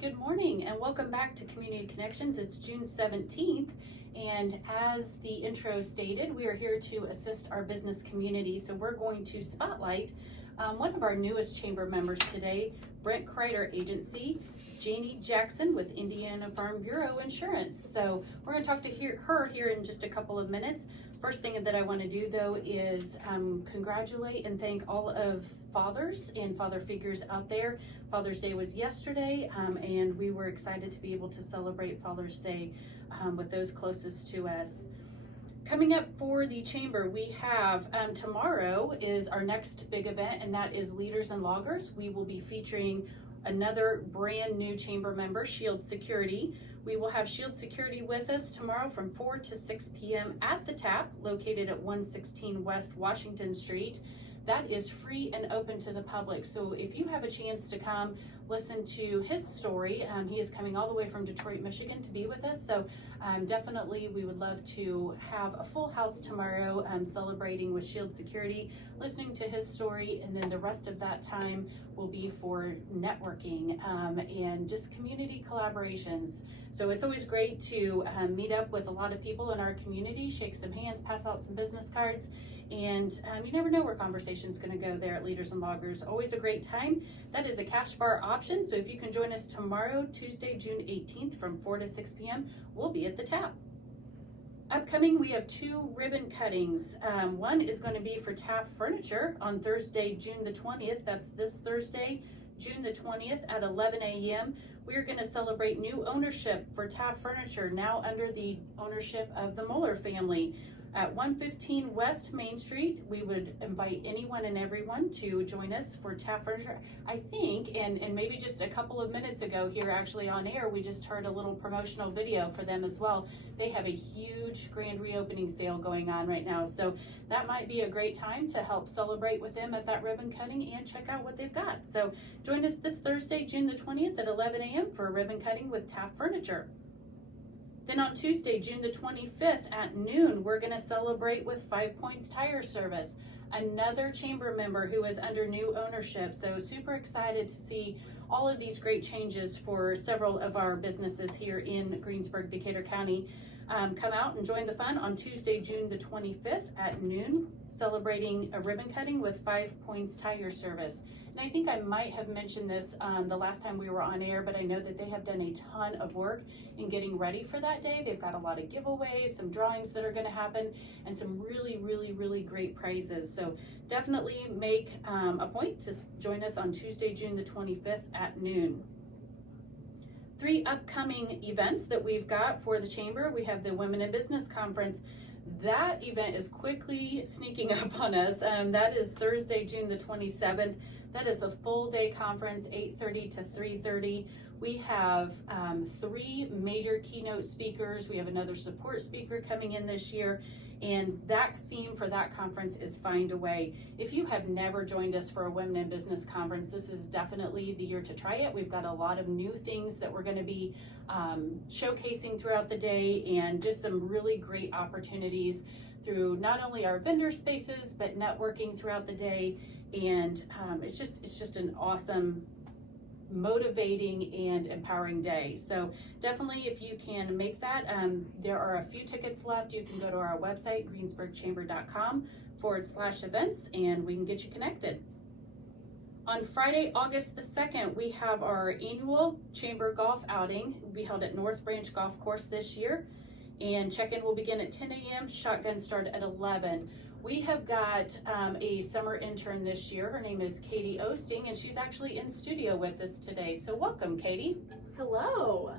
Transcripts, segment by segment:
Good morning and welcome back to Community Connections. It's June 17th, and as the intro stated, we are here to assist our business community. So we're going to spotlight one of our newest chamber members today, Brent Crider Agency, Jannie Jackson with Indiana Farm Bureau Insurance. So we're going to talk to her here in just a couple of minutes. First thing that I want to do though is congratulate and thank all of fathers and father figures out there. Father's Day was yesterday, and we were excited to be able to celebrate Father's Day with those closest to us. Coming up for the chamber, we have tomorrow is our next big event, and that is Leaders and Loggers. We will be featuring another brand new chamber member, Shield Security. We will have Shield Security with us tomorrow from 4 to 6 p.m. at the TAP, located at 116 West Washington Street. That is free and open to the public. So if you have a chance to come listen to his story, he is coming all the way from Detroit, Michigan to be with us. So definitely we would love to have a full house tomorrow celebrating with Shield Security, listening to his story, and then the rest of that time will be for networking and just community collaborations. So it's always great to meet up with a lot of people in our community, shake some hands, pass out some business cards, and you never know where conversation's going to go there at Leaders and Loggers. Always a great time. That is a cash bar option, so if you can join us tomorrow, Tuesday, June 18th from 4 to 6 p.m., we'll be at the TAP. Upcoming, we have two ribbon cuttings. One is going to be for Taft Furniture on Thursday, June the 20th. That's this Thursday, June the 20th at 11 a.m. We're going to celebrate new ownership for Taft Furniture, now under the ownership of the Muller family. At 115 West Main Street, we would invite anyone and everyone to join us for Taft Furniture. I think, and maybe just a couple of minutes ago here actually on air, we just heard a little promotional video for them as well. They have a huge grand reopening sale going on right now. So that might be a great time to help celebrate with them at that ribbon cutting and check out what they've got. So join us this Thursday, June the 20th at 11 a.m. for a ribbon cutting with Taft Furniture. Then on Tuesday, June the 25th at noon, we're going to celebrate with 5 Points Tire Service, another chamber member who is under new ownership. So super excited to see all of these great changes for several of our businesses here in Greensburg, Decatur County. Come out and join the fun on Tuesday, June the 25th at noon, celebrating a ribbon cutting with 5 Points Tire Service. And I think I might have mentioned this the last time we were on air, but I know that they have done a ton of work in getting ready for that day. They've got a lot of giveaways, some drawings that are going to happen, and some really great prizes. So definitely make a point to join us on Tuesday, June the 25th at noon. 3 upcoming events that we've got for the chamber. We have the Women in Business Conference. That event is quickly sneaking up on us. That is Thursday, June the 27th. That is a full day conference, 8:30 to 3:30. We have 3 major keynote speakers. We have another support speaker coming in this year. And that theme for that conference is Find a Way. If you have never joined us for a Women in Business Conference, this is definitely the year to try it. We've got a lot of new things that we're going to be showcasing throughout the day, and just some really great opportunities through not only our vendor spaces, but networking throughout the day. And it's just an awesome, motivating and empowering day. So definitely, if you can make that, there are a few tickets left. You can go to our website, greensburgchamber.com/events, and we can get you connected. On Friday, August the 2nd, we have our annual chamber golf outing. It will be held at North Branch Golf Course this year, and check-in will begin at 10 a.m. Shotgun start at 11. We have got a summer intern this year. Her name is Katie Osting, and she's actually in studio with us today. So welcome, Katie. Hello.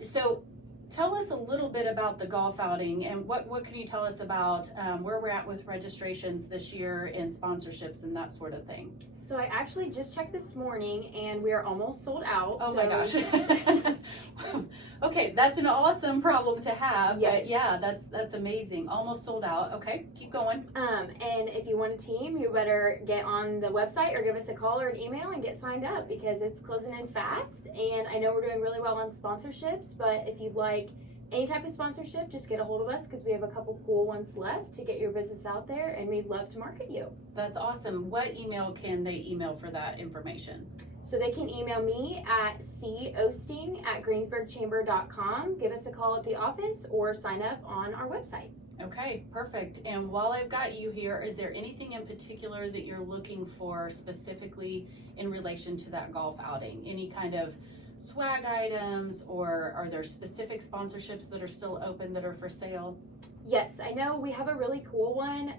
So tell us a little bit about the golf outing, and what can you tell us about where we're at with registrations this year and sponsorships and that sort of thing? So I actually just checked this morning, and we are almost sold out. Oh my gosh. Okay, that's an awesome problem to have. Yes. But yeah, that's amazing. Almost sold out. Okay, keep going. And if you want a team, you better get on the website or give us a call or an email and get signed up, because it's closing in fast. And I know we're doing really well on sponsorships, but if you'd like any type of sponsorship, just get a hold of us because we have a couple cool ones left to get your business out there, and we'd love to market you. That's awesome. What email can they email for that information? So they can email me at costing@greensburgchamber.com, give us a call at the office, or sign up on our website. Okay, perfect. And while I've got you here, is there anything in particular that you're looking for specifically in relation to that golf outing? Any kind of swag items, or are there specific sponsorships that are still open that are for sale? Yes, I know we have a really cool one.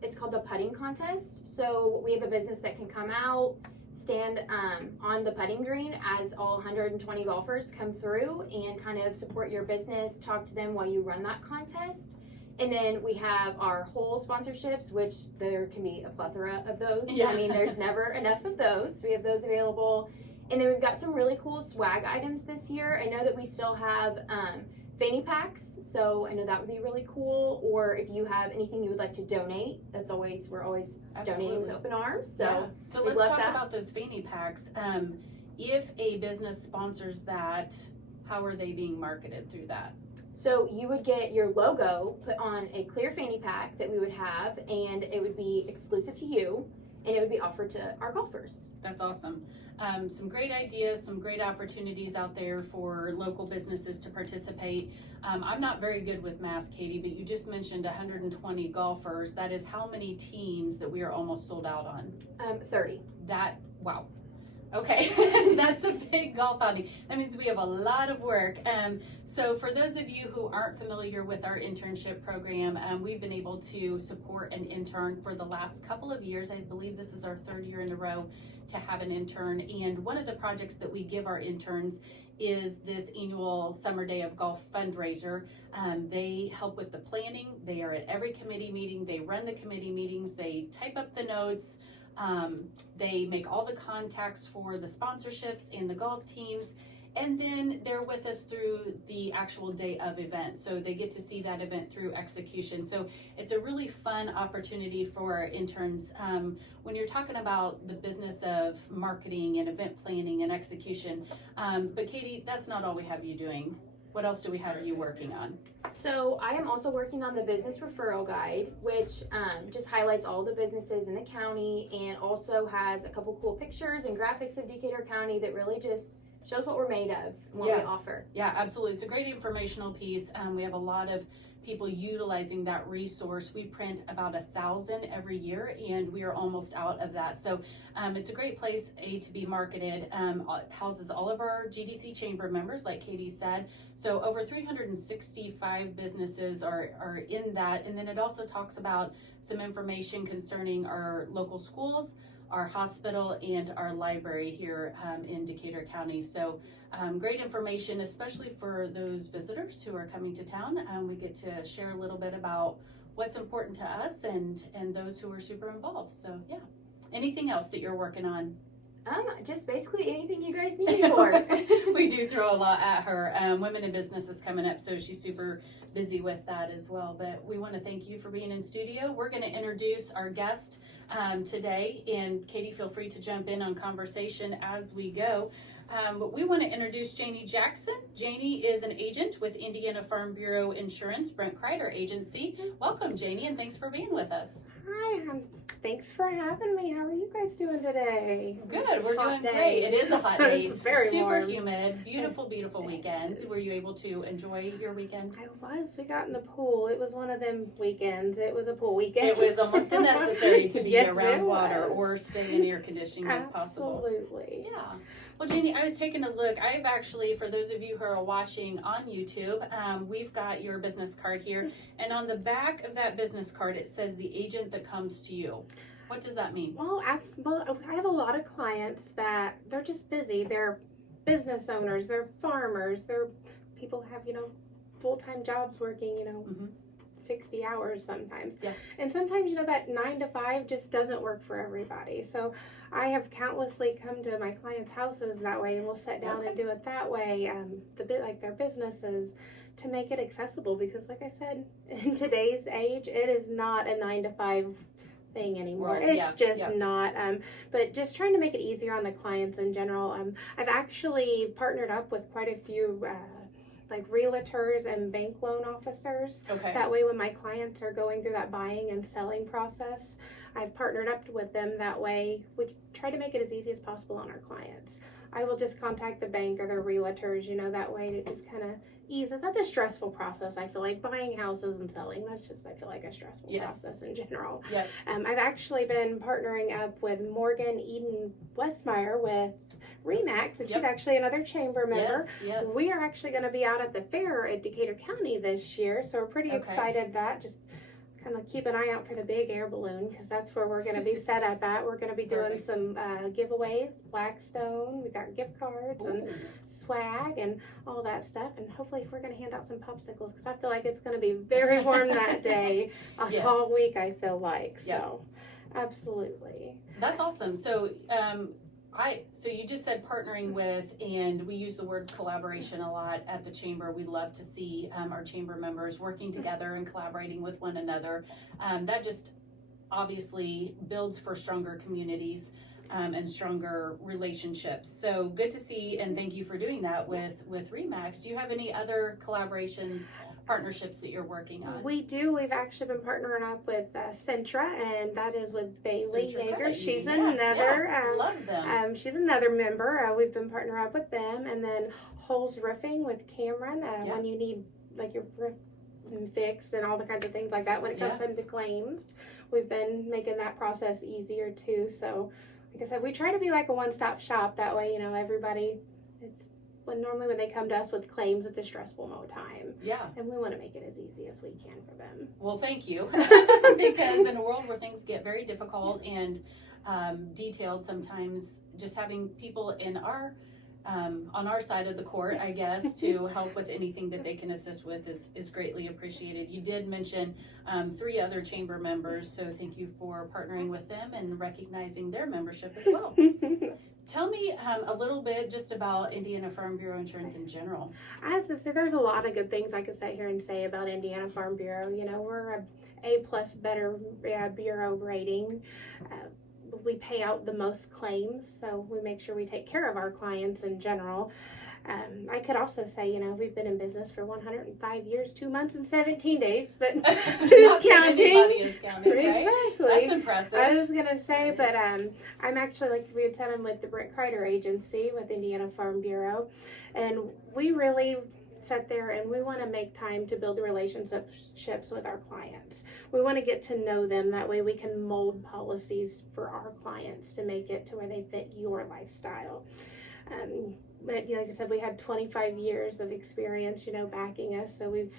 It's called the putting contest. So we have a business that can come out, stand on the putting green as all 120 golfers come through and kind of support your business, talk to them while you run that contest. And then we have our whole sponsorships, which there can be a plethora of those. Yeah. I mean, there's never enough of those. We have those available. And then we've got some really cool swag items this year. I know that we still have fanny packs, so I know that would be really cool. Or if you have anything you would like to donate, we're always donating with open arms. So, yeah. So we let's love talk that. about those fanny packs. If a business sponsors that, how are they being marketed through that? So you would get your logo put on a clear fanny pack that we would have, and it would be exclusive to you, and it would be offered to our golfers. That's awesome. Some great ideas, some great opportunities out there for local businesses to participate. I'm not very good with math, Katie, but you just mentioned 120 golfers. That is how many teams that we are almost sold out on? 30. Wow. Okay, that's a big golf outing. That means we have a lot of work. So for those of you who aren't familiar with our internship program, we've been able to support an intern for the last couple of years. I believe this is our 3rd year in a row to have an intern. And one of the projects that we give our interns is this annual Summer Day of Golf fundraiser. They help with the planning. They are at every committee meeting. They run the committee meetings. They type up the notes. They make all the contacts for the sponsorships and the golf teams, and then they're with us through the actual day of event. So they get to see that event through execution. So it's a really fun opportunity for our interns. When you're talking about the business of marketing and event planning and execution. But Katie, that's not all we have you doing. What else do we have you working on? So I am also working on the business referral guide, which just highlights all the businesses in the county and also has a couple cool pictures and graphics of Decatur County that really just shows what we're made of and what we offer. Yeah, absolutely. It's a great informational piece. We have a lot of people utilizing that resource. We print about 1,000 every year, and we are almost out of that. So it's a great place, to be marketed. It houses all of our GDC chamber members, like Katie said. So over 365 businesses are in that. And then it also talks about some information concerning our local schools, our hospital, and our library here in Decatur County. So great information, especially for those visitors who are coming to town. We get to share a little bit about what's important to us and those who are super involved. So yeah. Anything else that you're working on? Just basically anything you guys need me for. We do throw a lot at her. Women in Business is coming up, so she's super busy with that as well. But we want to thank you for being in studio. We're going to introduce our guest today, and Katie, feel free to jump in on conversation as we go. But we want to introduce Jannie Jackson. Jannie is an agent with Indiana Farm Bureau Insurance, Brent Crider Agency. Welcome, Jannie, and thanks for being with us. Hi, thanks for having me. How are you guys doing today? Good, we're Hot doing day. great. It is a hot day. It's very super warm. humid, beautiful weekend. Yes. Were you able to enjoy your weekend? I was. We got in the pool. It was one of them weekends. It was a pool weekend. It was almost unnecessary to be Yes, around it water was. or stay in air conditioning if possible. Absolutely. Yeah. Well, Jannie, I was taking a look. I've actually, for those of you who are watching on YouTube, we've got your business card here. And on the back of that business card, it says the agent that comes to you. What does that mean? Well, I have a lot of clients that they're just busy. They're business owners. They're farmers. They're people have, full-time jobs working, Mhm. 60 hours sometimes. Yeah. And sometimes, that 9 to 5 just doesn't work for everybody. So I have countlessly come to my clients' houses that way, and we'll sit down Okay. and do it that way. Like their businesses, to make it accessible, because like I said, in today's age, it is not a 9 to 5 thing anymore. Right, It's yeah, just yeah. not. But just trying to make it easier on the clients in general. I've actually partnered up with quite a few like realtors and bank loan officers. Okay. That way when my clients are going through that buying and selling process, I've partnered up with them. That way we try to make it as easy as possible on our clients. I will just contact the bank or their realtors, you know, that way it just kind of eases. That's a stressful process. I feel like buying houses and selling, that's just, I feel like a stressful process in general. Yep. I've actually been partnering up with Morgan Eden Westmeyer with Remax, and she's actually another chamber member. Yes. We are actually going to be out at the fair at Decatur County this year, so we're pretty excited that just kind of keep an eye out for the big air balloon, because that's where we're going to be set up at. We're going to be doing some giveaways, Blackstone, we got gift cards and swag and all that stuff, and hopefully we're going to hand out some popsicles, because I feel like it's going to be very warm that day all week, I feel like. So absolutely, that's awesome. So so you just said partnering with, and we use the word collaboration a lot at the chamber. We love to see our chamber members working together and collaborating with one another. That just obviously builds for stronger communities and stronger relationships. So good to see, and thank you for doing that with Remax. Do you have any other collaborations, partnerships that you're working on? We do. We've actually been partnering up with Centra, and that is with Bailey Yeager. She's another. Love them. She's another member. We've been partnering up with them, and then Holes Roofing with Cameron. When you need like your roof fixed and all the kinds of things like that when it comes into claims, we've been making that process easier too. So, like I said, we try to be like a one-stop shop. That way, you know, everybody. Normally when they come to us with claims, it's a stressful time. Yeah. And we want to make it as easy as we can for them. Well, thank you. Because in a world where things get very difficult and detailed sometimes, just having people in our on our side of the court, I guess, to help with anything that they can assist with is greatly appreciated. You did mention 3 other chamber members, so thank you for partnering with them and recognizing their membership as well. Tell me a little bit just about Indiana Farm Bureau Insurance in general. As I say, there's a lot of good things I could sit here and say about Indiana Farm Bureau. You know, we're a A+ better bureau rating. We pay out the most claims, so we make sure we take care of our clients in general. I could also say, you know, we've been in business for 105 years, 2 months and 17 days, but who's counting? Anybody is counting, right? Exactly. That's impressive. I was going to say, but I'm actually, like we had said, I'm with the Brent Crider agency with Indiana Farm Bureau, and we really sit there and we want to make time to build relationships with our clients. We want to get to know them. That way we can mold policies for our clients to make it to where they fit your lifestyle. But like I said, we had 25 years of experience, you know, backing us. So we've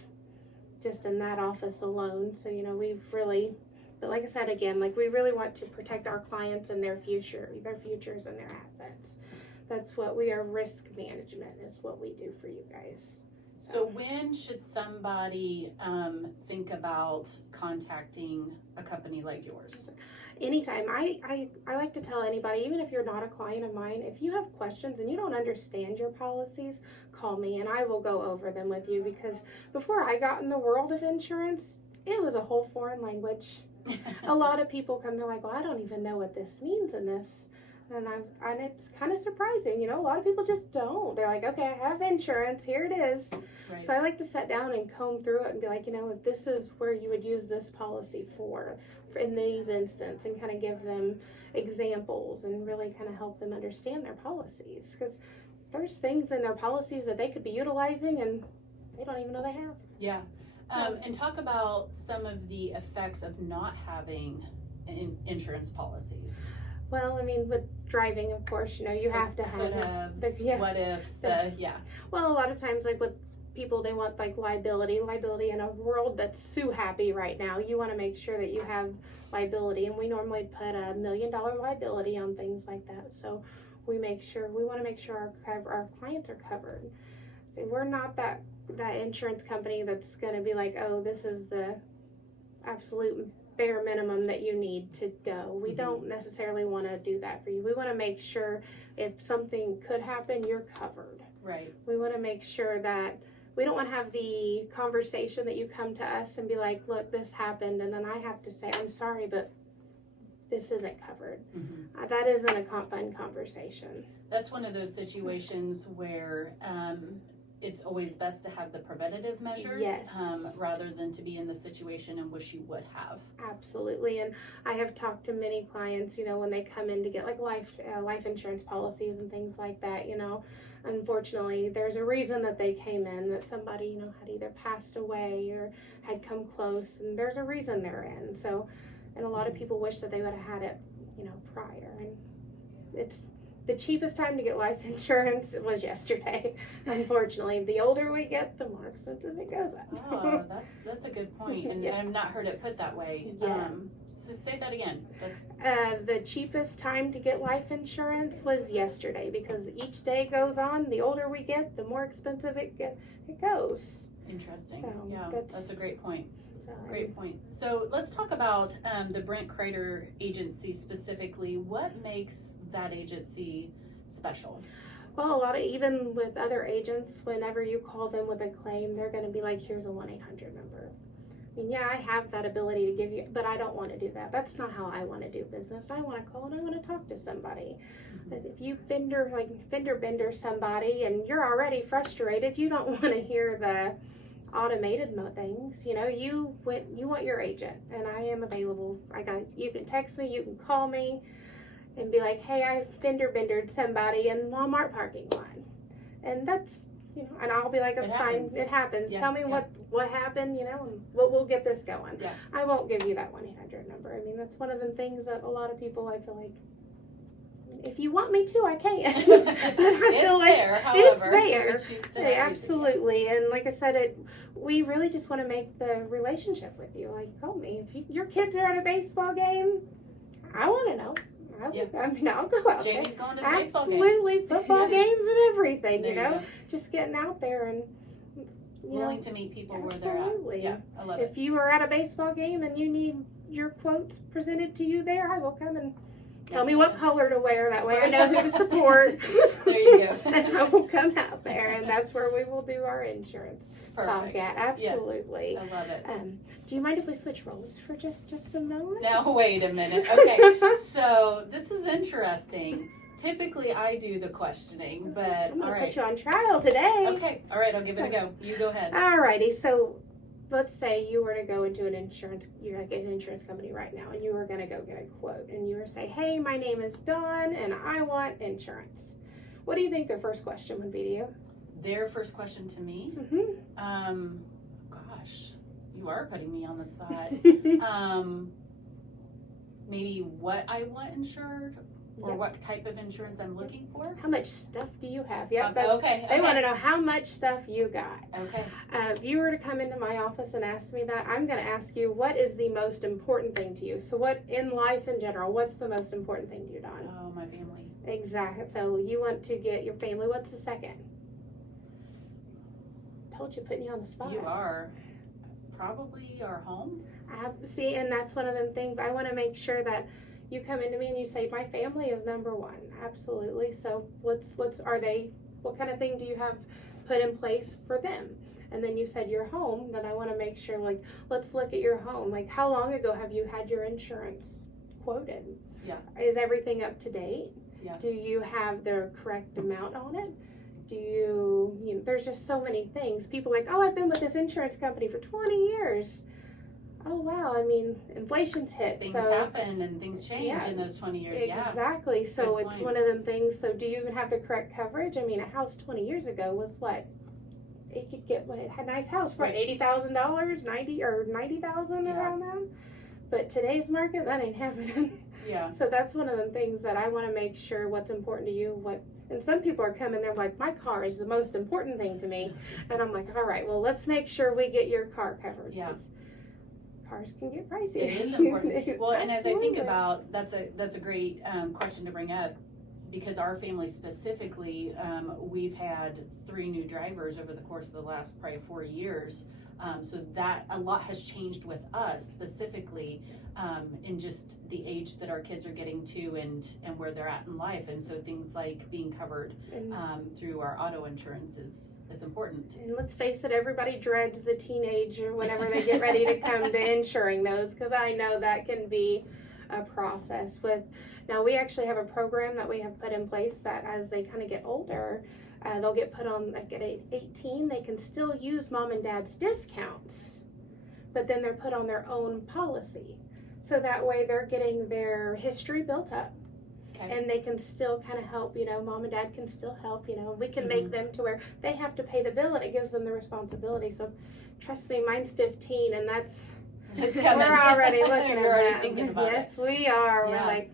just in that office alone. So, you know, we've really, but like I said, again, like we really want to protect our clients and their futures and their assets. That's what we are. Risk management is what we do for you guys. So when should somebody think about contacting a company like yours? Anytime. I like to tell anybody, even if you're not a client of mine, if you have questions and you don't understand your policies, call me and I will go over them with you, because before I got in the world of insurance, it was a whole foreign language. A lot of people come, they're like, well, I don't even know what this means in this. And it's kind of surprising, you know, a lot of people just don't. They're like, okay, I have insurance, here it is. Right. So I like to sit down and comb through it and be like, you know, this is where you would use this policy for in these instances, and kind of give them examples and really kind of help them understand their policies, because there's things in their policies that they could be utilizing and they don't even know they have. Yeah. And talk about some of the effects of not having insurance policies. Well, I mean, with driving, of course, you know, you have to have what ifs, Well, a lot of times, like with people, they want like liability in a world that's so happy right now. You want to make sure that you have liability, and we normally put $1 million liability on things like that. So we want to make sure our clients are covered. So we're not that insurance company that's going to be like, oh, this is the absolute bare minimum that you need to go. We don't necessarily want to do that for you. We want to make sure if something could happen, you're covered. Right. We want to make sure that we don't want to have the conversation that you come to us and be like, look, this happened, and then I have to say, I'm sorry, but this isn't covered. That isn't a fun conversation. That's one of those situations where it's always best to have the preventative measures Yes. Rather than to be in the situation and wish you would have. Absolutely. And I have talked to many clients, when they come in to get like life insurance policies and things like that, unfortunately, there's a reason that they came in, that somebody, had either passed away or had come close, and there's a reason they're in. So, and a lot of people wish that they would have had it, prior. And it's the cheapest time to get life insurance was yesterday. Unfortunately, the older we get, the more expensive it goes up. Oh, that's a good point, and Yes. I've not heard it put that way. Yeah. So say that again. That's The cheapest time to get life insurance was yesterday, because each day goes on, the older we get, the more expensive it goes. interesting. So, Yeah, that's a great point. So, Great point. So let's talk about the Brent Crider agency specifically. What makes that agency special? Well, even with other agents, whenever you call them with a claim, they're going to be like, here's a 1-800 number. I mean, yeah, I have that ability to give you, but I don't want to do that. That's not how I want to do business. I want to call and I want to talk to somebody. But if you fender bender somebody and you're already frustrated, you don't want to hear the automated things. You want your agent, and I am available. You can text me, you can call me and be like, hey, I fender bendered somebody in Walmart parking lot, and that's and I'll be like, that's fine, it happens. Yeah, Tell me what happened, and we'll get this going. Yeah. I won't give you that 1-800 number. I mean, that's one of them things that a lot of people, I feel like, if you want me to, I can. But I feel like there, however, it's there. we choose to Yeah, not use it. absolutely. And like I said, we really just want to make the relationship with you. Like, call me. If your kids are at a baseball game, I want to know. I'll go out Jannie's there. going to the baseball game. Absolutely. Football Yeah. games and everything, There you go. Just getting out there and, Willing to meet people where they're at. absolutely. Yeah, I love it. If you are at a baseball game and you need your quotes presented to you there, I will come and tell me what color to wear. That way I know who to support. There you go. And I will come out there, and that's where we will do our insurance talk Perfect. at. Absolutely. I love it. Do you mind if we switch roles for just a moment? Now, wait a minute. Okay, so this is interesting. Typically, I do the questioning, but I'm all gonna right. put you on trial today. Okay, all right, I'll give it a go. You go ahead. Alrighty, so let's say you were to go into you're like an insurance company right now, and you were gonna go get a quote, and you were to say, hey, my name is Dawn, and I want insurance. What do you think their first question would be to you? Their first question to me, Mm-hmm. gosh, you are putting me on the spot. Maybe what I want insured, or Yep. what type of insurance I'm looking for. How much stuff do you have? Yep, Okay. they want to know how much stuff you got. Okay. If you were to come into my office and ask me that, I'm going to ask you, what is the most important thing to you? So what, in life in general, what's the most important thing to you, Dawn? Oh, my family. Exactly. So you want to get your family. What's the second? Told you, putting you on the spot. You are probably our home. See, and that's one of them things. I want to make sure that you come into me and you say, my family is number one. Absolutely. So what kind of thing do you have put in place for them? And then you said your home, then I want to make sure, like, let's look at your home. Like, how long ago have you had your insurance quoted? Yeah. Is everything up to date? Yeah. Do you have the correct amount on it? There's just so many things. People are like, oh, I've been with this insurance company for 20 years. Oh, wow. I mean, inflation's hit. Things so, happen and things change in those 20 years. Yeah. Exactly. So Good it's point. one of them things. So do you even have the correct coverage? I mean, a house 20 years ago was what? It could get it had a nice house for Right. $80,000, $90,000 Yeah. around them. But today's market, that ain't happening. Yeah. So that's one of the things that I want to make sure what's important to you. And some people are coming, they're like, my car is the most important thing to me. And I'm like, all right, well, let's make sure we get your car covered. Yeah. 'Cause cars can get pricey. It is important. Well, and as I think Absolutely. about, that's a great question to bring up, because our family specifically, we've had 3 new drivers over the course of the last probably 4 years. So that a lot has changed with us specifically in just the age that our kids are getting to and where they're at in life. And so things like being covered through our auto insurance is important. And let's face it, everybody dreads the teenager whenever they get ready to come to insuring those, because I know that can be a process with. Now we actually have a program that we have put in place that as they kind of get older, they'll get put on, like at 18, they can still use mom and dad's discounts, but then they're put on their own policy. So that way they're getting their history built up. Okay. And they can still kind of help, mom and dad can still help, we can make them to where they have to pay the bill and it gives them the responsibility. So trust me, mine's 15 and It's coming. we're already looking We're already at thinking that. about Yes, we are. Yeah. We're like,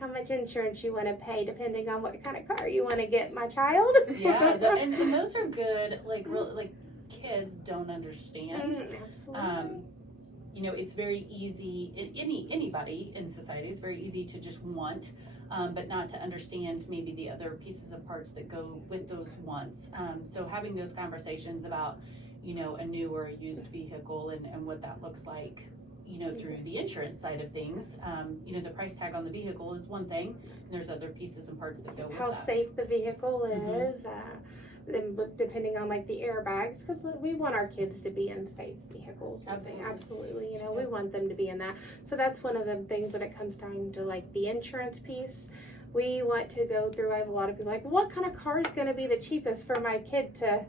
how much insurance you want to pay depending on what kind of car you want to get, my child. Yeah, and those are good, really, kids don't understand. Absolutely. It's very easy, anybody in society is very easy to just want, but not to understand maybe the other pieces of parts that go with those wants. So having those conversations about, a new or a used vehicle and what that looks like, through the insurance side of things. The price tag on the vehicle is one thing, and there's other pieces and parts that go with How that. safe the vehicle Mhm. is, then depending on like the airbags, because we want our kids to be in safe vehicles. Absolutely. We want them to be in that. So that's one of the things when it comes down to like the insurance piece. We want to go through. I have a lot of people like, what kind of car is going to be the cheapest for my kid to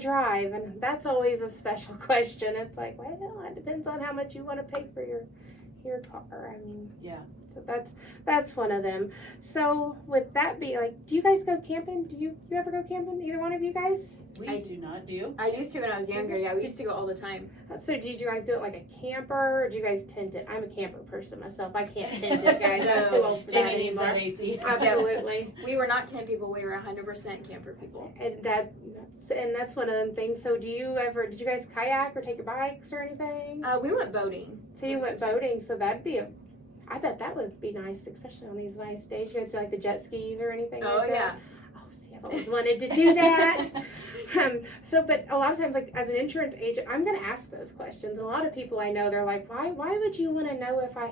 drive? And that's always a special question. It's like, well, it depends on how much you want to pay for your car. Yeah. So that's one of them. So with that be like, do you guys go camping? Do you ever go camping? Either one of you guys? We do not do. I used to when I was younger. Yeah, we used to go all the time. So did you guys do it like a camper, or do you guys tent it? I'm a camper person myself. I can't tent it, guys. I'm too old for that Jamie needs anymore. that AC. Absolutely. We were not tent people. We were 100% camper people. And that's one of them things. So did you guys kayak or take your bikes or anything? We went boating. So you went boating, so I bet that would be nice, especially on these nice days. You guys do like the jet skis or anything Oh, like yeah. that? Oh, see, I've always wanted to do that. But a lot of times, like as an insurance agent, I'm going to ask those questions. A lot of people I know, they're like, why would you want to know if I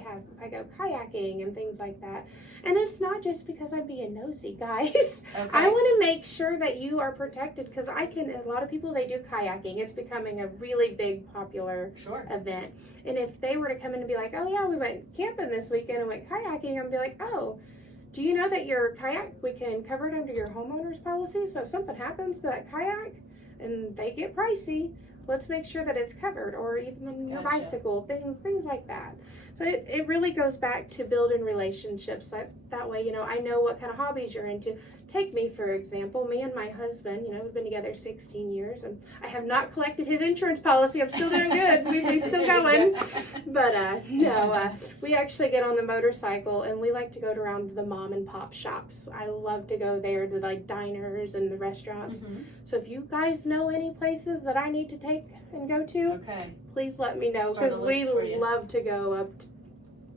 go kayaking and things like that? And it's not just because I'm being nosy, guys. Okay. I want to make sure that you are protected because a lot of people, they do kayaking. It's becoming a really big, popular Sure. event. And if they were to come in and be like, oh yeah, we went camping this weekend and went kayaking, I'd be like, oh, do you know that your kayak, we can cover it under your homeowner's policy? So if something happens to that kayak and they get pricey, let's make sure that it's covered, or even your Gotcha. bicycle, things like that. So it really goes back to building relationships. That way, I know what kind of hobbies you're into. Take me, for example. Me and my husband, we've been together 16 years, and I have not collected his insurance policy. I'm still doing good. We're still going. But, no, we actually get on the motorcycle, and we like to go around the mom and pop shops. I love to go there to, like, diners and the restaurants. Mhm. So if you guys know any places that I need to take and go to, Okay. please let me know, Start a because we list for you. love to go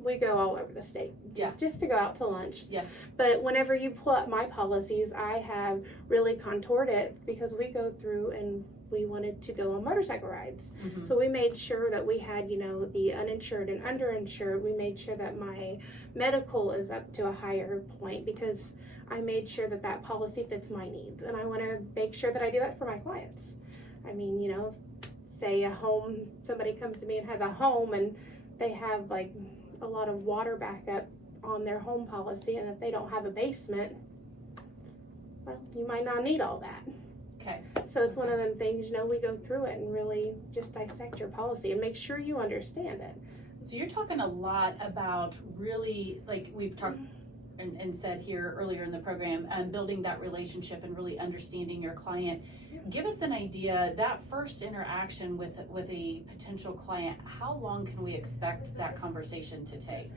we go all over the state just to go out to lunch. Yeah. But whenever you pull up my policies, I have really contoured it because we go through and we wanted to go on motorcycle rides. Mhm. So we made sure that we had, the uninsured and underinsured. We made sure that my medical is up to a higher point because I made sure that policy fits my needs. And I want to make sure that I do that for my clients. Say somebody comes to me and has a home and they have like a lot of water backup on their home policy, and if they don't have a basement, well, you might not need all that. Okay. So it's one of them things, we go through it and really just dissect your policy and make sure you understand it. So you're talking a lot about really, like we've talked and said here earlier in the program, building that relationship and really understanding your client. Give us an idea, that first interaction with a potential client, how long can we expect that conversation to take?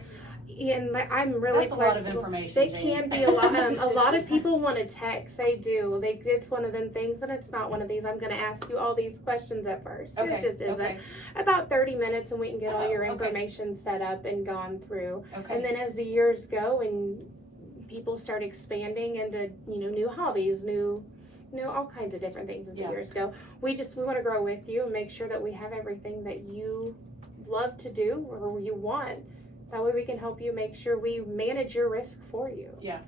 And I'm really That's a lot of flexible. information, They Jamie. can be a lot. A lot of people want to text. They do. It's one of them things, and it's not one of these. I'm going to ask you all these questions at first. Okay. It just isn't. Okay. About 30 minutes, and we can get all your okay. information set up and gone through. Okay. And then as the years go, and people start expanding into new hobbies, all kinds of different things as the years go. We want to grow with you and make sure that we have everything that you love to do or you want. That way we can help you make sure we manage your risk for you. Yeah.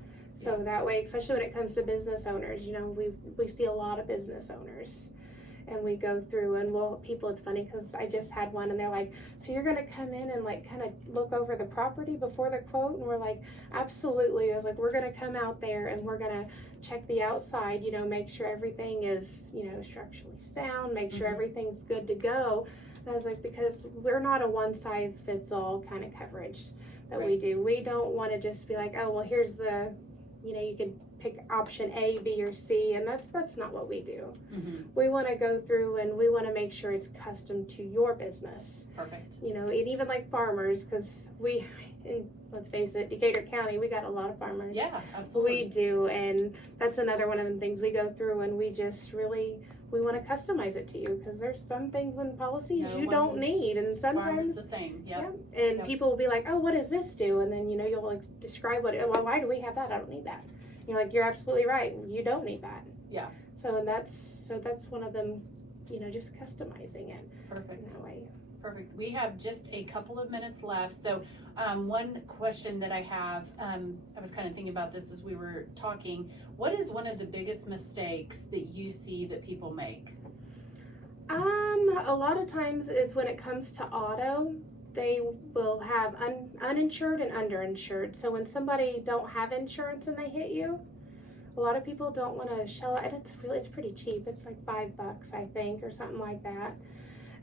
So that way, especially when it comes to business owners, we see a lot of business owners. and we go through and it's funny because I just had one and they're like, so you're going to come in and like kind of look over the property before the quote? And we're like, absolutely. I was like, we're going to come out there and we're going to check the outside, make sure everything is, structurally sound, make sure everything's good to go. And I was like, because we're not a one size fits all kind of coverage that we do. We don't want to just be like, oh, well, here's the, you can pick option A, B, or C, and that's not what we do. We want to go through and we want to make sure it's custom to your business. Perfect. And even like farmers, because let's face it, Decatur County, we got a lot of farmers. Yeah, absolutely. We do, and that's another one of the things we go through, and we just really, we want to customize it to you, because there's some things in policies you don't need, and sometimes the same. Yep. Yeah, and people will be like, oh, what does this do? And then you'll like describe well, why do we have that? I don't need that. You're like, you're absolutely right. You don't need that. Yeah. So that's one of them. Just customizing it. Perfect. In that way. Perfect. We have just a couple of minutes left. So one question that I have, I was kind of thinking about this as we were talking. What is one of the biggest mistakes that you see that people make? A lot of times is when it comes to auto, they will have uninsured and underinsured. So when somebody don't have insurance and they hit you, a lot of people don't want to shell out. It's pretty cheap. It's like $5, I think, or something like that.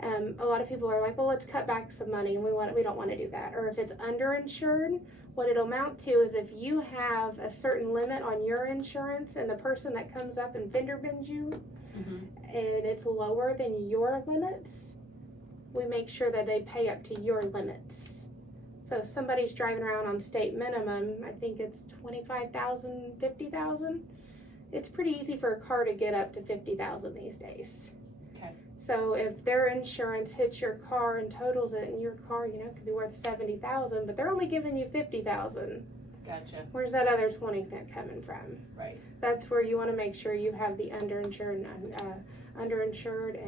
A lot of people are like, well, let's cut back some money, and we don't want to do that. Or if it's underinsured, what it'll amount to is if you have a certain limit on your insurance and the person that comes up and fender bends you, and it's lower than your limits, we make sure that they pay up to your limits. So if somebody's driving around on state minimum, I think it's $25,000, $50,000. It's pretty easy for a car to get up to $50,000 these days. Okay. So if their insurance hits your car and totals it, and your car, could be worth $70,000, but they're only giving you $50,000. Gotcha. Where's that other 20 coming from? Right. That's where you want to make sure you have the underinsured and underinsured.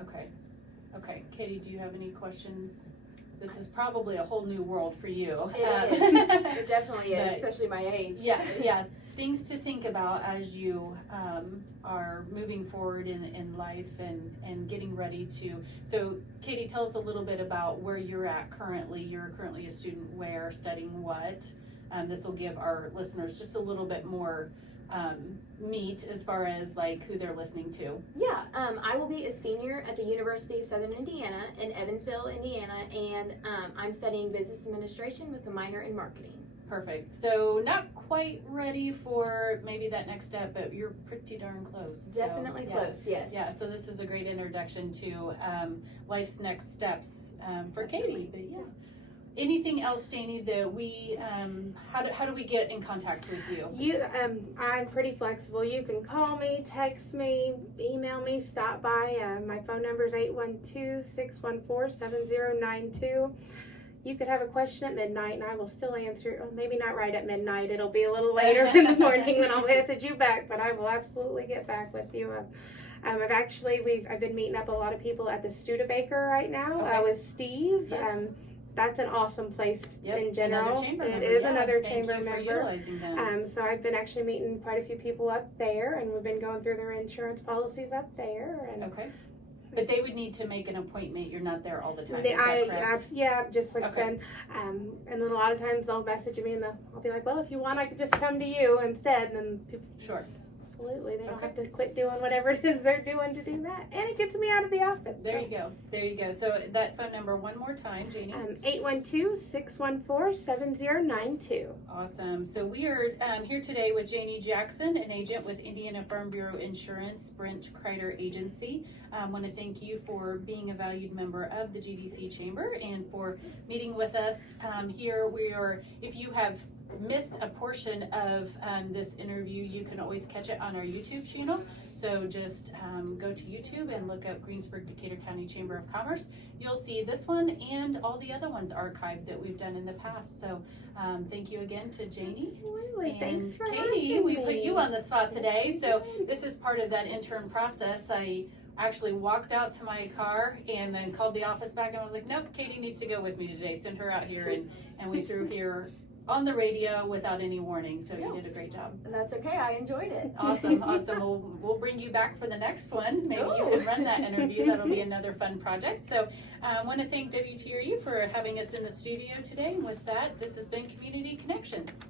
Okay. Okay. Katie, do you have any questions? This is probably a whole new world for you. It is. It definitely is, but, especially my age. Yeah. Things to think about as you are moving forward in life and getting ready to. So, Katie, tell us a little bit about where you're at currently. You're currently a student where, studying what? This will give our listeners just a little bit more meat as far as like who they're listening to. Yeah, I will be a senior at the University of Southern Indiana in Evansville, Indiana, and I'm studying business administration with a minor in marketing. Perfect. So not quite ready for maybe that next step, but you're pretty darn close. Definitely close, yes. Yeah, so this is a great introduction to life's next steps for Katie. But yeah. Anything else, Jannie, that we, how do we get in contact with you? I'm pretty flexible. You can call me, text me, email me, stop by. My phone number is 812-614-7092. You could have a question at midnight and I will still answer. Or maybe not right at midnight. It'll be a little later in the morning when I'll message you back, but I will absolutely get back with you. I've been meeting up a lot of people at the Studebaker right now with Steve. Yes. That's an awesome place in general. Another chamber member. It is another chamber Thank you member. for utilizing them. So I've been actually meeting quite a few people up there, and we've been going through their insurance policies up there. And okay. But they would need to make an appointment. You're not there all the time. Just like I said. And then a lot of times they'll message me and I'll be like, well, if you want, I could just come to you instead. And then people, sure. Absolutely. They don't have to quit doing whatever it is they're doing to do that. And it gets me out of the office. There you go. So that phone number one more time, Jannie. 812-614-7092. Awesome. So we are here today with Jannie Jackson, an agent with Indiana Farm Bureau Insurance, Brent Crider Agency. I want to thank you for being a valued member of the GDC Chamber and for meeting with us here. We are, if you have missed a portion of this interview, you can always catch it on our YouTube channel. So just go to YouTube and look up Greensburg Decatur County Chamber of Commerce. You'll see this one and all the other ones archived that we've done in the past. So thank you again to Jannie. Absolutely. And Thanks for Katie, having we me. put you on the spot today. So this is part of that intern process. I actually walked out to my car and then called the office back and I was like, nope, Katie needs to go with me today. Send her out here and we threw her on the radio without any warning, so you did a great job. And that's okay. I enjoyed it. Awesome. We'll bring you back for the next one. Maybe you can run that interview. That'll be another fun project. So I want to thank WTRU for having us in the studio today. And with that, this has been Community Connections.